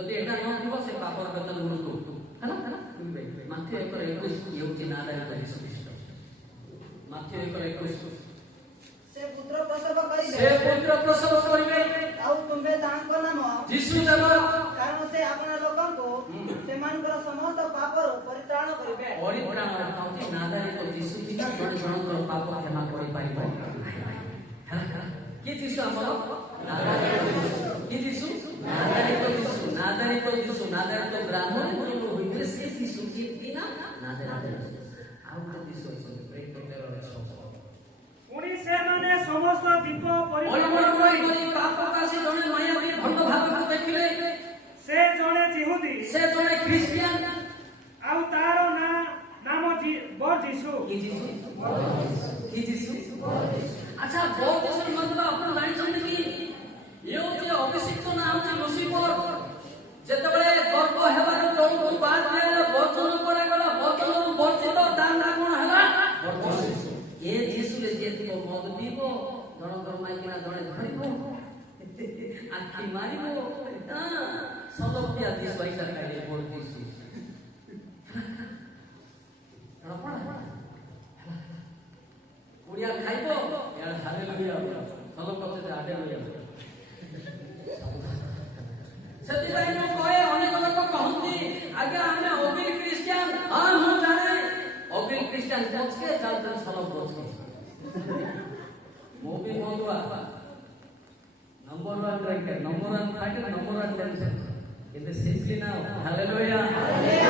যদি এটা নথিব সে পাপর বেতন মৃত্যু ହେଲା ମାଥ୍ୟୁ 1:21 ଇଏ ହେଉଛି ନାଦାୟକ ଯୀଶୁ ଖ୍ରୀଷ୍ଟ। ମାଥ୍ୟୁ 1:21 ସେ ପୁତ୍ର ପ୍ରସବ କରିବେ ଆଉ ତୁମେ ତାଙ୍କ ନାମ ଯୀଶୁ ଦେବ, କାରଣ ସେ ଆପଣ ଲୋକଙ୍କୁ ସେମାନଙ୍କର ସମସ୍ତ ପାପରୁ ପରିତ୍ରାଣ କରିବେ। ପରିତ୍ରାଣ ହେଉଛି ନାଦାୟକ ଯୀଶୁ ଖ୍ରୀଷ୍ଟ ଜଣେ ଜଣଙ୍କର ପାପ କ୍ଷମା କରିପାରିବ। କି ଯୀଶୁ ଆମର ନାଦାୟକ ଯୀଶୁ, କି ଯୀଶୁ ନାଦାୟକ ଯୀଶୁ, ନାଦାୟକ ଯୀଶୁ, ନାଦାୟକ ବ୍ରାହ୍ମଣ ଗୁରୁ ହୋଇଥିଲେ ସେ ଯୀଶୁ କି ନା ନାଦାୟକ ଯୀଶୁ। ଆଉ ଗୋଟେ ଯୀଶୁ ଅଛନ୍ତି ପ୍ରେତର ପୁଣି ସେମାନେ ସମସ୍ତ ଦୀପ ପରିମଳ କରି ପାପ କାଶୀ ଜଣେ ମାୟାବୀ ଭଣ୍ଡ ଭାବକୁ ଦେଖିଲେ। ସେ ଜଣେ ଯିହୁଦୀ, ସେ ଜଣେ ଖ୍ରୀଷ୍ଟିଆନ, ଆଉ ତାର ନାମ ବର ଯୀଶୁ। କି ଯୀଶୁ, କି ଯୀଶୁ। ଆଚ୍ଛା ବର ଯୀଶୁ ମତଲବ ଆପଣ ଜାଣିଛନ୍ତି କି ଇଏ ହେଉଛି ଅଭିଷିକ୍ତ ନାଁ ହେଉଛି ଲୁସିଫର। ଯେତେବେଳେ ଗର୍ବ ହେବାର ତଳକୁ ବାଦ ଦିଆଗଲା, ବର୍ଜନ କରାଗଲା, ବର୍ଜନରୁ ବର୍ଜିତ, ତାର ନାଁ କ'ଣ ହେଲା? ଏ ଯୀଶୁରେ ଯିଏ ଥିବ ମଦ ପିଇବ, ଜଣଙ୍କର ମାଇକିନା ଜଣେ ଧରିବ, ଆଖି ମାରିବ, ସଦପିଆ ଯୀଶୁ ଆଇସା ଖାଇଲେ ବଡ଼ ଯୀଶୁ। ଓଡ଼ିଆ ଖାଇବ ଇଆଡ଼େ ହାଲେଲୁୟା, ସଦ ପଛରେ ହାଲେଲୁୟା। ସେଥିପାଇଁ ମୁଁ କହେ, ଅନେକ ଲୋକ କହନ୍ତି ଆଜ୍ଞା ଆମେ ଅବିଲ ଖ୍ରୀଷ୍ଟିଆନ। ହଁ ମୁଁ ଜାଣେ ଅବିଲ ଖ୍ରୀଷ୍ଟିଆନ ପଛକେ ଯାଉଛନ୍ତି ସଲବ ପଛକେ। ମୁଁ ବି ମଦୁଆ ନମ୍ବର 1 ରାଇଟର, ନମ୍ବର 1 ଫାଇଟର, ନମ୍ବର 1 ଟେନ୍ସନ୍। କିନ୍ତୁ ସିମ୍ପଲି ନାଉ ହାଲେଲୁୟା,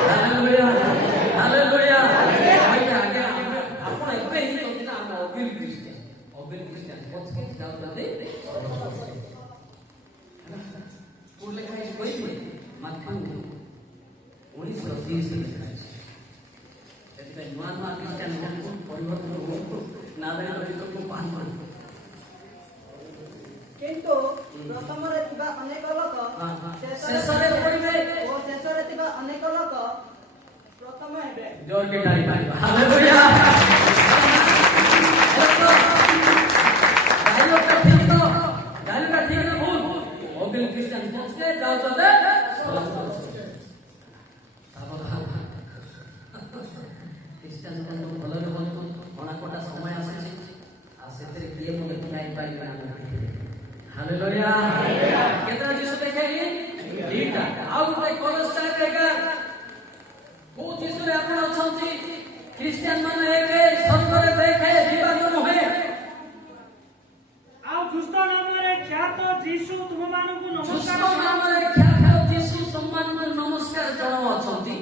ହାଲେଲୁୟା, ହାଲେଲୁୟା। ଆଜ୍ଞା ଆପଣ ଏବେ ହିଁ କହୁଛନ୍ତି ନା ଆମେ ଅବିଲ ଖ୍ରୀଷ୍ଟିଆନ, ଅବିଲ ଖ୍ରୀଷ୍ଟିଆନ ପଛକେ ଯାଉଛନ୍ତି। କୋଉ ଲେଖା ହେଇଛି କହିବି? ମାଥ୍ୟୁ 19:30 ଲେଖା ହେଇଛି। ସେଥିପାଇଁ ନୂଆ ନୂଆ ଖ୍ରୀଷ୍ଟିଆନ ହୁଅନ୍ତୁ, ପରିବର୍ତ୍ତନ ହୁଅନ୍ତୁ, ନାଦାୟକ ଯୀଶୁକୁ ପାଳନ କରନ୍ତୁ। କିନ୍ତୁ ପ୍ରଥମରେ ଥିବା ଅନେକ ଲୋକ ଶେଷରେ ପଡ଼ିବେ ଓ ଶେଷରେ ଥିବା ଅନେକ ଲୋକ ପ୍ରଥମ ହେବେ। ଜୋରକେ ତାଳି ମାରିବା, ହାଲେଲୁୟା। ଡାଇଲଗଟା ଠିକ ତ? ଡାଇଲଗଟା ଠିକ ନା ଭୁଲ? ଅବିଲ ଖ୍ରୀଷ୍ଟିଆନ ପଛକେ ଯାଉଛନ୍ତି ସଲବ ପଛକେ। ସାବଧାନ, ଖ୍ରୀଷ୍ଟିଆନ ଭଲରେ ଭଲ ଅଣାକଟା ସମୟ ଆସିଛି, ଆଉ ସେଥିରେ କିଏ ମୋତେ ଠିଆ ହେଇପାରିବେ ନା? ହାଲେଲୁୟା। କେତେଟା ଯୀଶୁ ଦେଖେଇଲି? ଦିଟା। ଆଉ ଗୋଟେ କଲସ୍ଟା ଦେଖା, କୋଉ ଯୀଶୁରେ ଆପଣ ଅଛନ୍ତି? ଖ୍ରୀଷ୍ଟିଆନ ମାନେ ଏକ ସ୍ୱର୍ଗରେ ଦେଖେ, ବିବାଦ ନୁହେଁ। ଆଉ ଦୁଷ୍ଟ ନାମରେ ଖ୍ୟାତ ଯୀଶୁ ତୁମମାନଙ୍କୁ ଦୁଷ୍ଟ ନମସ୍କାର। ନାମରେ ଖ୍ୟାତ ଯୀଶୁ ତୁମମାନଙ୍କୁ ନମସ୍କାର ଜଣାଉଛନ୍ତି।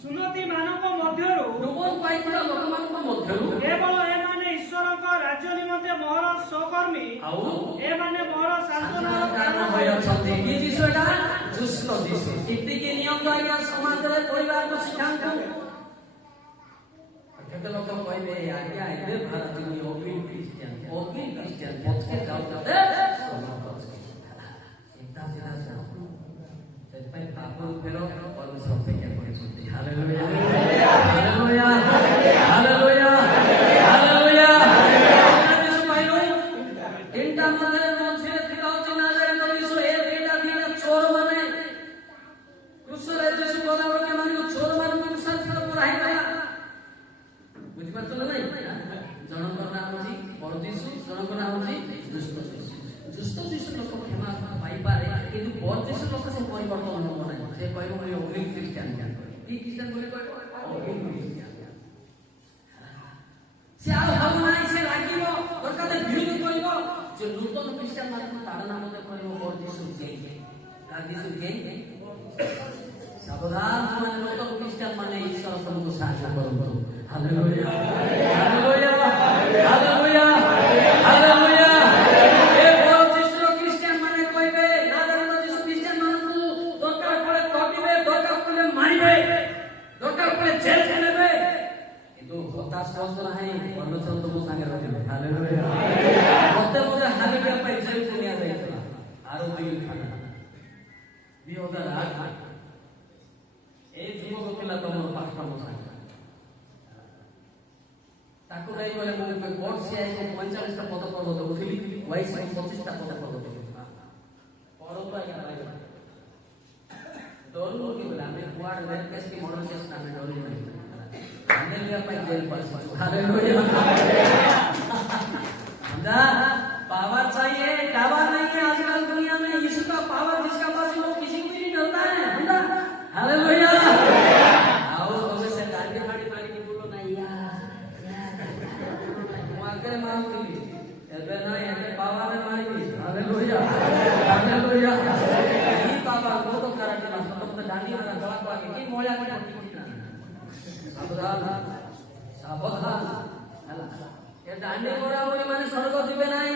ସୁନତି ମାନଙ୍କ ମଧ୍ୟରୁ ଡୁବନ ପାଇଥିବା ଲୋକମାନଙ୍କ ମଧ୍ୟରୁ କେବଳ ଏମାନେ ଈଶ୍ୱରଙ୍କ ରାଜ୍ୟ ନିମନ୍ତେ ମୋର ସହକର୍ମୀ, ଆଉ ଏମାନେ ମୋର ଶାସନର କାରଣ ହୋଇଅଛନ୍ତି। କି ଯୀଶୁ ଏଟା? ଦୁଷ୍ଟ ଯୀଶୁ। ଏତିକି ନିୟମ ଆଜ୍ଞା ସମାଜରେ ପରିବାରକୁ ଶିଖାନ୍ତୁ। କେତେ ଲୋକ କହିବେ ଆଜ୍ଞା ଏବେ ଭାରତୀୟ ଅବିଲ ଖ୍ରୀଷ୍ଟିଆନ, ଅବିଲ ଖ୍ରୀଷ୍ଟିଆନ ପଛକେ ଯାଉଛନ୍ତି ସଲବ ପଛକେ। ଚିନ୍ତା ଚିନ୍ତା ସେଥିପାଇଁ ପାପରୁ ଫେର, ପରମେଶ୍ୱର ଅପେକ୍ଷା କରିଛନ୍ତି। Hallelujah, hallelujah, hallelujah, hallelujah. ଯୀଶୁ ପାଇଲୁ ତିନିଟା ମଧ୍ୟରେ ମଝିରେ ଥିବା ହେଉଛି ନାଦାୟକ ଯୀଶୁ। ଏ ଦିଟା ଚୋର ମାନେ କ୍ରୁଶରେ ଯୀଶୁ ଗଲାବେଳେ ଏମାନଙ୍କୁ ଚୋର ମାନଙ୍କୁ କ୍ରୁଶାସନ କରାହେଇଥିଲା। ବୁଝିପାରୁଛ ନା ନାଇଁ? ଜଣଙ୍କର ନାଁ ହେଉଛି ବଡ଼ ଯୀଶୁ, ଜଣଙ୍କର ନାଁ ହେଉଛି ଦୁଷ୍ଟ ଯୀଶୁ। ଦୁଷ୍ଟ ଯୀଶୁ ଲୋକ କ୍ଷମା ପାଇପାରେ, କିନ୍ତୁ ବଡ଼ ଯୀଶୁ ଲୋକ ସେ ପରିବର୍ତ୍ତନ ହବ ନାହିଁ। ସେ କହିବ ମୁଁ ଅବିଲ ଖ୍ରୀଷ୍ଟିଆନ। କି ଖ୍ରୀଷ୍ଟିଆନ ବୋଲି କହିବ? ଅବିଲ ଖ୍ରୀଷ୍ଟିଆନ। ସେ ଆଉ ହବ ନାହିଁ, ସେ ଲାଗିବ, ଦରକାର ବିରୋଧ କରିବ। ଯେ ନୂତନ ଖ୍ରୀଷ୍ଟିଆନ ମାନଙ୍କୁ ତାର ନାମ କହିବ ବଡ଼ ଯୀଶୁ ଜେଇ। କାହା ଯୀଶୁ ଜେଇ? ସାବଧାନ, ସେମାନେ ନୂତନ ଖ୍ରୀଷ୍ଟିଆନ ମାନେ ଈଶ୍ୱର ତମକୁ ସାହାଯ୍ୟ କରନ୍ତୁ। Hallelujah, hallelujah, hallelujah, hallelujah. ଏ ବଡ଼ ଯୀଶୁର ଖ୍ରୀଷ୍ଟିଆନ ମାନେ କହିବେ, ନାଦାୟକ ଯୀଶୁ ଖ୍ରୀଷ୍ଟିଆନ ମାନଙ୍କୁ ଦରକାର ପଡ଼େ କଟିବେ, ଦରକାର ପଡ଼େ ମାରିବେ, ଦରକାର ପଡ଼େ ଜେଲକୁ ନେବେ, କିନ୍ତୁ ହତାଶ ହୁଅନ୍ତୁ ନାହିଁ, ପରମେଶ୍ୱର ତୁମ ସାଙ୍ଗରେ ରହିବେ। ହାଲେଲୁୟା। ମତେ ହାଲେଲୁୟା ପାଇଁ ଜେଲକୁ ନିଆଯାଇଥିଲା। ଆରୋଗ୍ୟ ଖାନା 2008 এই যুবক ଥିଲା ତମର ପାଖ ମୋ ସାଙ୍ଗ। ତାକୁ ଯାଇ ଗଲେ ମୁଁ ବୋର୍ଡ ସିଆଇକୁ 45ଟା ପଦକ ଦଉଥିଲି, ୱାଇସ୍ 25ଟା ପଦକ ଦଉଥିଲି। ପରନ୍ତୁ ଆଜ୍ଞା ପାଇଗଲା। वार्ड रेप केस की मर्डर केस नामे डोली नहीं हमने भी अपन जेल पास हालेलुया हमदा पावर चाहिए दावा नहीं है आजकल दुनिया में यीशु का पावर जिसका पास वो किसी को भी नहीं डरता है हमदा हालेलुया आओ हमें से गाड़ी फाड़ी की बोलो ना मारे मार तुली एबे ना ये पावर में मारी हालेलुया हालेलुया ये पावर को तो कराटे ना सब तो डांडी वाला गला को के मोया के सावधान सावधान ए डांडी गोरा होई माने स्वर्ग दिबे नाही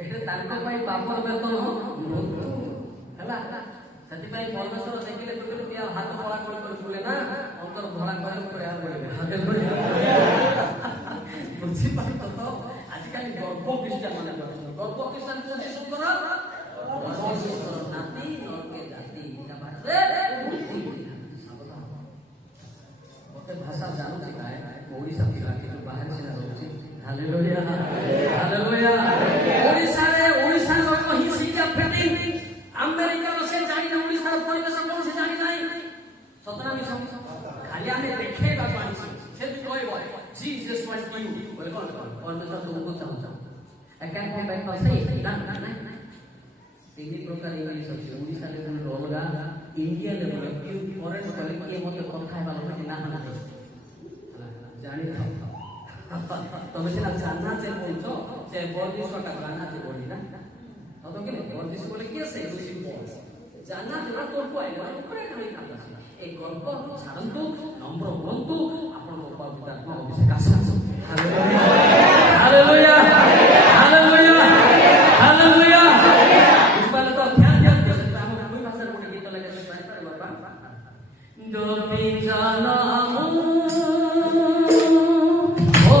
एटे तांको पाई पापर बेतन हला सती पाई परमेश्वर देखिले तो या हाथ पड़ा कर बोले ना अंतर धड़ा कर पड़े आ बोले हालेलुया बुझी पाई तो आजकल गर्भ क्रिश्चियन माने गर्भ क्रिश्चियन को जीसु करा नाती नरके जाति का बारे ओके भाषा जानो सिखाए ओडिसा पिला के बाहर से ना रोची हालेलुया हालेलुया ओडिसा लोग ही शिक्षा फेटी अमेरिका से जानी ना ओडिसा परिवेश कौन से जानी नहीं सतना मिशन खाली हमें देखेगा पानी से भी कोई बोले जीसस वाज यू बोले कौन और मैं तुमको चाहता हूं आई कैन बी बाय सही ना तीन प्रकार इंग्लिश ଅଛି ओडिसा लेवल रोलगा इंडिया लेवल क्यों फॉरेन वाले के मत କଥା ହେବା लोग ना ना जानी ତମେ ସିନା ଜାନା ଯେ କହୁଛ ସେ ବର୍ଦିଶଟା ଜାନା ଯେ ବୋଲି ନା ତ କି ବର୍ଦିଶ ବୋଲେ କିଏ ସେ ଋଷି ଜାନା ଜଣା ତୋରକୁ ଆଇଲା ଉପରେ ଖାଲି କାମ ଏ ଗର୍ବ ଛାଡ଼ନ୍ତୁ ନମ୍ର ହୁଅନ୍ତୁ ଆପଣଙ୍କ ପବିତ୍ରାତ୍ମ ଅଭିଷେକ ଆସନ୍ତୁ ହାଲେଲୁୟା ହାଲେଲୁୟା ହାଲେଲୁୟା ହାଲେଲୁୟା इसमें तो ध्यान ध्यान दे सकते हम कोई भाषा में गीत लगा सकते हैं पर बाबा जो पिजाना ओ